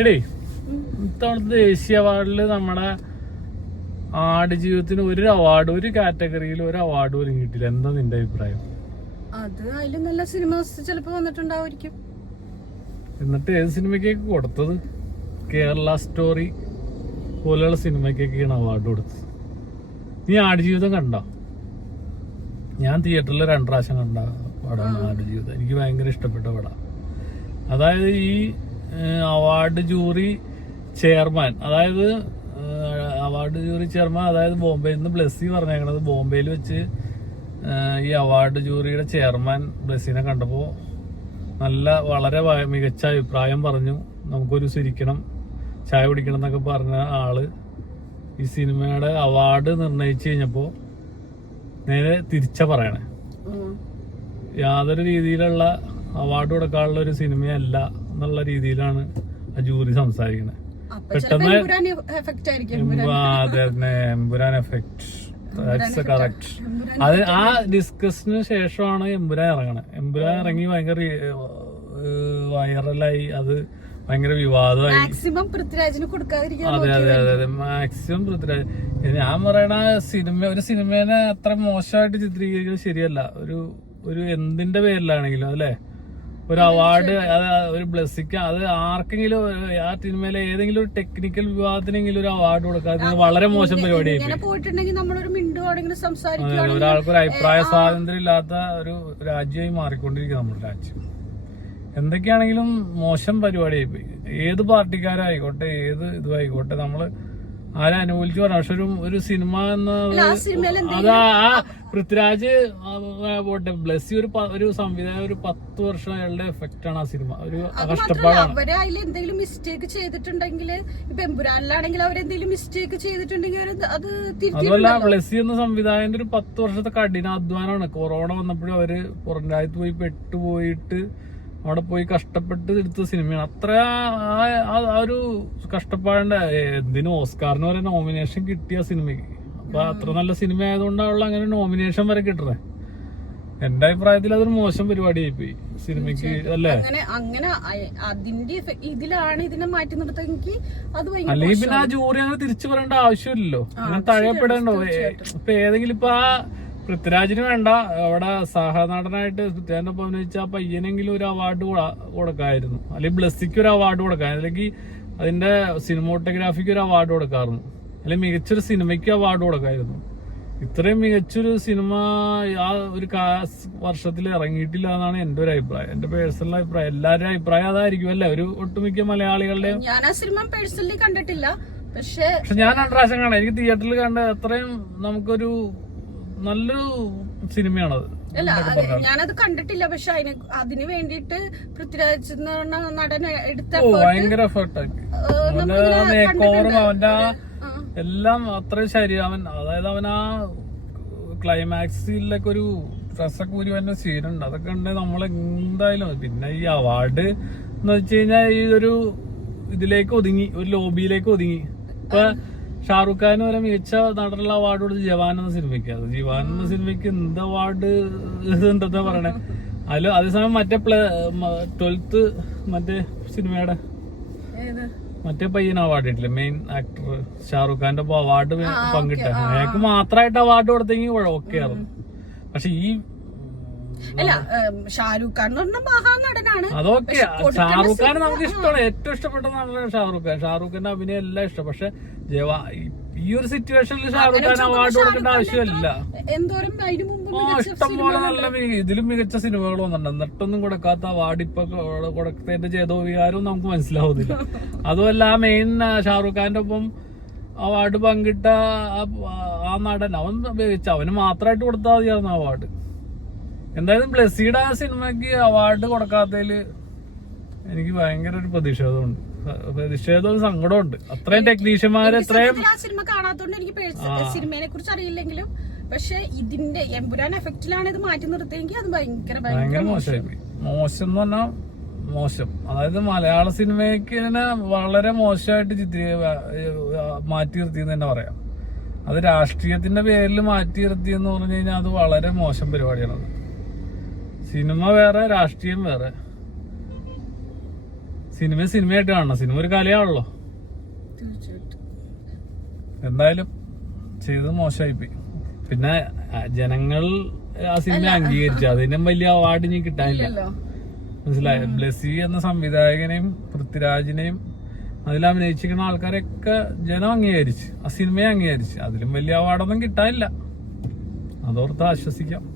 എടേ ഇത്തവണത്തെ ദേശീയ അവാർഡില് നമ്മുടെ ആടുജീവിതത്തിന് ഒരു അവാർഡ്, ഒരു കാറ്റഗറിയിൽ ഒരു അവാർഡ് പോലും കിട്ടില്ല. എന്താ നിന്റെ അഭിപ്രായം? അത് അതിലും നല്ല സിനിമാസ് ചിലപ്പോ വന്നിട്ടുണ്ടാവുമായിരിക്കും. എന്നിട്ട് ഏത് സിനിമയ്ക്കൊക്കെ കൊടുത്തത്? കേരള സ്റ്റോറി പോലെയുള്ള സിനിമയ്ക്കൊക്കെയാണ് അവാർഡ് കൊടുത്തത്. നീ ആടുജീവിതം കണ്ടോ? ഞാൻ തിയേറ്ററിൽ 2 പ്രാവശ്യം കണ്ട പടമാണ് ആടുജീവിതം. എനിക്ക് ഭയങ്കര ഇഷ്ടപ്പെട്ട പടം. അതായത് ഈ അവാർഡ് ജൂറി ചെയർമാൻ, അതായത് ബോംബെയിൽ നിന്ന് ബ്ലെസ്സി പറഞ്ഞേക്കണത്, ബോംബെയിൽ വെച്ച് ഈ അവാർഡ് ജൂറിയുടെ ചെയർമാൻ ബ്ലെസ്സിനെ കണ്ടപ്പോൾ വളരെ മികച്ച അഭിപ്രായം പറഞ്ഞു. നമുക്കൊരു ചിരിക്കണം, ചായ കുടിക്കണം എന്നൊക്കെ പറഞ്ഞ ആള് ഈ സിനിമയുടെ അവാർഡ് നിർണയിച്ചു കഴിഞ്ഞപ്പോൾ നേരെ തിരിച്ച പറയണേ. യാതൊരു രീതിയിലുള്ള അവാർഡ് കൊടുക്കാനുള്ള ഒരു സിനിമയല്ല എന്നുള്ള രീതിയിലാണ് ആ ജൂറി സംസാരിക്കുന്നത്. പെട്ടെന്ന് എമ്പുരാൻ എഫക്ട്, കറക്റ്റ്. അത് ആ ഡിസ്കഷന് ശേഷമാണ് എമ്പുരാൻ ഇറങ്ങണത്. എമ്പുരാൻ ഇറങ്ങി ഭയങ്കര വൈറലായി, അത് ഭയങ്കര വിവാദമായി. മാക്സിമം പൃഥ്വിരാജിന് കൊടുക്കാതിരിക്കാൻ. അതെ മാക്സിമം പൃഥ്വിരാജ്. ഞാൻ പറയണ ഒരു സിനിമേനെ അത്ര മോശമായിട്ട് ചിത്രീകരിക്കുന്നത് ശരിയല്ല. ഒരു എന്തിന്റെ പേരിലാണെങ്കിലും അല്ലെ, ഒരു അവാർഡ്, ഒരു ബ്ലെസ്സിക്ക്, അത് ആർക്കെങ്കിലും ആ സിനിമയിലെ ഏതെങ്കിലും ഒരു ടെക്നിക്കൽ വിഭാഗത്തിനെങ്കിലും ഒരു അവാർഡ് കൊടുക്കാതെ വളരെ മോശം പരിപാടിയായി. ഒരാൾക്കൊരു അഭിപ്രായ സ്വാതന്ത്ര്യം ഇല്ലാത്ത ഒരു രാജ്യമായി മാറിക്കൊണ്ടിരിക്കുക നമ്മുടെ രാജ്യം. എന്തൊക്കെയാണെങ്കിലും മോശം പരിപാടിയായി പോയി. ഏത് പാർട്ടിക്കാരായിക്കോട്ടെ, ഏത് ഇതുമായിക്കോട്ടെ, നമ്മള് ആരെ അനുകൂലിച്ച് പറഞ്ഞു. പക്ഷെ ഒരു സിനിമ എന്നത് അത് ആ പൃഥ്വിരാജ് പോട്ടെ, ബ്ലെസ്സി ഒരു സംവിധായകൻ, ഒരു 10 വർഷം അയാളുടെ എഫക്റ്റ് ആണ് ആ സിനിമ. ഒരു കഷ്ടപ്പാടാണ്. അവര് അതിൽ എന്തെങ്കിലും മിസ്റ്റേക്ക് ചെയ്തിട്ടുണ്ടെങ്കിൽ, ഇപ്പൊ എമ്പുരാനിലാണെങ്കിൽ അവരെന്തെങ്കിലും മിസ്റ്റേക്ക് ചെയ്തിട്ടുണ്ടെങ്കിൽ അത് അതുമല്ല, ബ്ലെസ്സി എന്ന സംവിധായകന്റെ ഒരു 10 വർഷത്തെ കഠിനാധ്വാനമാണ്. കൊറോണ വന്നപ്പോഴും അവര് പുറം രാജ്യത്ത് പോയി പെട്ടുപോയിട്ട് അവിടെ പോയി കഷ്ടപ്പെട്ട് എടുത്ത സിനിമയാണ്. അത്ര ആ ഒരു കഷ്ടപ്പാടിന്റെ എന്തിനും ഓസ്കാറിന് വരെ നോമിനേഷൻ കിട്ടിയ സിനിമയ്ക്ക്. അപ്പൊ അത്ര നല്ല സിനിമ ആയതുകൊണ്ടാണല്ലോ അങ്ങനെ നോമിനേഷൻ വരെ കിട്ടണേ. എന്റെ അഭിപ്രായത്തിൽ അതൊരു മോശം പരിപാടിയായി പോയി സിനിമയ്ക്ക്, അല്ലേ? അങ്ങനെ അതിന്റെ ഇതിലാണ് ഇതിനെ മാറ്റി നിർത്തുമെങ്കിൽ അത് അല്ലെങ്കിൽ പിന്നെ ആ ജൂറി അങ്ങനെ തിരിച്ചു പറയേണ്ട ആവശ്യമില്ലല്ലോ, അങ്ങനെ തഴയപ്പെടേണ്ടോ? ഇപ്പൊ ഏതെങ്കിലും ഇപ്പൊ ആ പൃഥ്വിരാജിന് വേണ്ട, അവിടെ സഹനടനായിട്ട് പൃഥ്വിരാജിന്റെ ഒപ്പം അഭിനയിച്ച ആ പയ്യനെങ്കിലും ഒരു അവാർഡ് കൊടുക്കാമായിരുന്നു. അല്ലെങ്കിൽ ബ്ലെസ്സിക്ക് ഒരു അവാർഡ് കൊടുക്കാം, അല്ലെങ്കിൽ അതിന്റെ സിനിമോട്ടോഗ്രാഫിക്ക് ഒരു അവാർഡ് കൊടുക്കാമായിരുന്നു, അല്ലെങ്കിൽ മികച്ചൊരു സിനിമയ്ക്ക് അവാർഡ് കൊടുക്കാമായിരുന്നു. ഇത്രയും മികച്ചൊരു സിനിമ ആ ഒരു വർഷത്തിൽ ഇറങ്ങിയിട്ടില്ല എന്നാണ് എന്റെ ഒരു അഭിപ്രായം, എന്റെ പേഴ്സണൽ അഭിപ്രായം. എല്ലാവരുടെയും അഭിപ്രായം അതായിരിക്കും അല്ലേ? ഒരു ഒട്ടുമിക്ക മലയാളികളുടെയും. ഞാൻ ആ സിനിമ പേഴ്സണലി കണ്ടിട്ടില്ല, പക്ഷെ ഞാൻ 2 പ്രാവശ്യം കാണാം. എനിക്ക് തിയേറ്ററിൽ കണ്ട അത്രയും നമുക്കൊരു നല്ലൊരു സിനിമയാണത്. അല്ല, ഞാനത് കണ്ടിട്ടില്ല, പക്ഷെ അതിന് വേണ്ടിട്ട് പൃഥ്വിരാജ് നടൻ എടുത്ത ഭയങ്കര എഫേർട്ടാക്കി. അവന്റെ എല്ലാം അത്രയും ശരീരം. അതായത് അവൻ ആ ക്ലൈമാക്സിലൊക്കെ ഒരു ഡ്രസ്സൊക്കെ ഊരി വരുന്ന സീനുണ്ട്. അതൊക്കെ ഉണ്ടെങ്കിൽ നമ്മളെന്തായാലും. പിന്നെ ഈ അവാർഡ് എന്ന് വെച്ച് കഴിഞ്ഞാൽ ഈ ഒരു ഇതിലേക്ക് ഒതുങ്ങി, ഒരു ലോബിയിലേക്ക് ഒതുങ്ങി. ഇപ്പൊ ഷാറുഖ് ഖാന് വരെ മികച്ച നടനുള്ള അവാർഡ് കൊടുത്ത് ജവാൻ എന്ന സിനിമയ്ക്ക്. അത് ജവാൻ എന്ന സിനിമയ്ക്ക് എന്ത് അവാർഡ് എന്താ പറയണേ? അതേസമയം മറ്റേ 12th മറ്റേ സിനിമയുടെ മറ്റേ പയ്യന് അവാർഡ് കിട്ടില്ല, മെയിൻ ആക്ടർ ഷാറുഖ് ഖാന്റെ അവാർഡ് പങ്കിട്ട അയാൾക്ക് മാത്രമായിട്ട് അവാർഡ് കൊടുത്തെങ്കിൽ ഓക്കെ ആയിരുന്നു. പക്ഷെ ഈ ഷാരൂഖ് ഖാൻ മഹാനടനാണ്. അതൊക്കെ ഷാറൂഖ് ഖാൻ നമുക്ക് ഇഷ്ടമാണ്, ഏറ്റവും ഇഷ്ടപ്പെട്ട നടനാണ് ഷാറൂഖ് ഖാൻ. ഷാറൂഖ് ഖാന്റെ അഭിനയം എല്ലാം ഇഷ്ടം. പക്ഷെ ഈ ഒരു സിറ്റുവേഷനിൽ ഷാറൂഖ് ഖാൻ അവാർഡ് കൊടുക്കേണ്ട ആവശ്യമില്ല. ഇഷ്ടംപോലെ നല്ല ഇതിലും മികച്ച സിനിമകൾ വന്നിട്ടുണ്ട്, എന്നിട്ടൊന്നും കൊടുക്കാത്ത അവാർഡ് ഇപ്പൊ കൊടുത്തതിന്റെ ചെയ്തോ വികാരവും നമുക്ക് മനസ്സിലാവുന്നില്ല. അതുമല്ല, ആ മെയിൻ ഷാറൂഖ് ഖാന്റെ ഒപ്പം അവാർഡ് പങ്കിട്ട ആ നടൻ, അവന് മാത്രമായിട്ട് കൊടുത്താൽ മതിയായിരുന്നു അവാർഡ്. എന്തായാലും ബ്ലെസ്സിയുടെ ആ സിനിമയ്ക്ക് അവാർഡ് കൊടുക്കാത്തതില് എനിക്ക് ഭയങ്കര ഒരു പ്രതിഷേധവും സങ്കടമുണ്ട്. അത്രയും ടെക്നീഷ്യന്മാര് സിനിമ കാണാത്തോണ്ട് എനിക്ക് സിനിമയെ കുറിച്ച് അറിയില്ലെങ്കിലും, പക്ഷെ ഇതിന്റെ എമ്പുരാൻ എഫക്റ്റിലാണ് ഇത് മാറ്റി നിർത്തിയെങ്കിൽ അത് ഭയങ്കര മോശമായി. മോശം എന്ന് പറഞ്ഞാൽ മോശം. അതായത് മലയാള സിനിമയ്ക്ക് വളരെ മോശമായിട്ട് മാറ്റി നിർത്തിയെന്ന് തന്നെ പറയാം. അത് രാഷ്ട്രീയത്തിന്റെ പേരിൽ മാറ്റി നിർത്തിയെന്ന് പറഞ്ഞു കഴിഞ്ഞാൽ അത് വളരെ മോശം പരിപാടിയാണത്. സിനിമ വേറെ, രാഷ്ട്രീയം വേറെ. സിനിമയായിട്ട് കാണണം. സിനിമ ഒരു കലയാണല്ലോ. തീർച്ചയായിട്ടും. എന്തായാലും ചെയ്തത് മോശമായിപ്പോയി. പിന്നെ ജനങ്ങൾ ആ സിനിമ അംഗീകരിച്ചു. അതിനും വലിയ അവാർഡ് ഇനി കിട്ടാനില്ല. ഇല്ലല്ലോ. മനസ്സിലായ? ബ്ലെസി എന്ന സംവിധായകനെയും പൃഥ്വിരാജിനെയും അതിൽ അഭിനയിച്ചിരിക്കുന്ന ആൾക്കാരെയൊക്കെ ജനം അംഗീകരിച്ച്, ആ സിനിമയെ അംഗീകരിച്ച്. അതിലും വലിയ അവാർഡൊന്നും കിട്ടാനില്ല. അതോർത്ത് ആശ്വസിക്കാം.